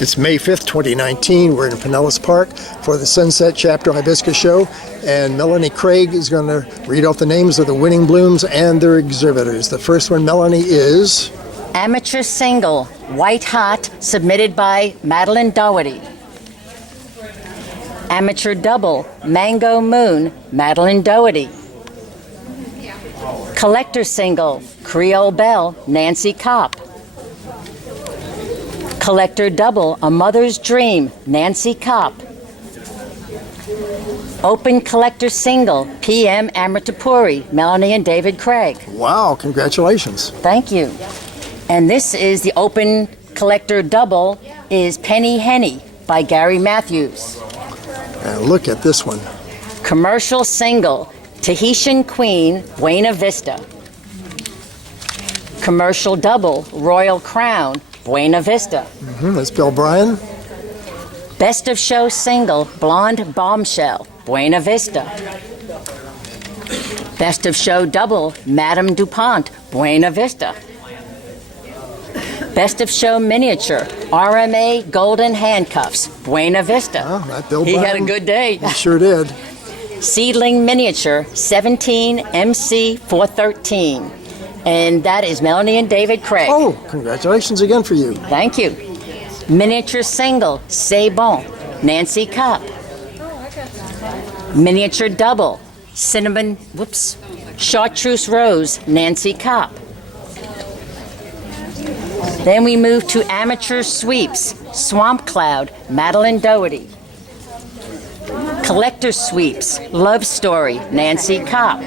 It's May 5th, 2019. We're in Pinellas Park for the Sunset Chapter Hibiscus Show, and Melanie Craig is going to read off the names of the winning blooms and their exhibitors. The first one, Melanie, is... Amateur Single, White Hot, submitted by Madeline Doherty. Amateur Double, Mango Moon, Madeline Doherty. Collector Single, Creole Belle, Nancy Kopp. Collector Double, A Mother's Dream, Nancy Kopp. Open Collector Single, PM Amritapuri, Melanie and David Craig. Wow, congratulations. Thank you. And this is the Open Collector Double, is Penny Henny by Gary Matthews. And look at this one. Commercial Single, Tahitian Queen, Buena Vista. Commercial Double, Royal Crown, Buena Vista. That's Bill Bryan. Best of Show Single, Blonde Bombshell, Buena Vista. Best of Show Double, Madame DuPont, Buena Vista. Best of Show Miniature, RMA Golden Handcuffs, Buena Vista. Oh, that Bill He Bryan. had a good day. He sure did. Seedling Miniature, 17 MC 413. And that is Melanie and David Craig. Oh, congratulations again for you. Thank you. Miniature Single, C'est Bon, Nancy Kopp. Miniature Double, Chartreuse Rose, Nancy Kopp. Then we move to Amateur Sweeps, Swamp Cloud, Madeline Doherty. Collector Sweeps, Love Story, Nancy Kopp.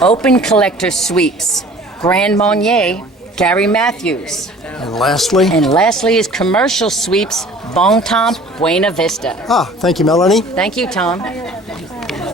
Open Collector Sweeps, Grand Marnier, Gary Matthews. And lastly? And lastly is Commercial Sweeps, Bon Temps, Buena Vista. Thank you, Melanie. Thank you, Tom.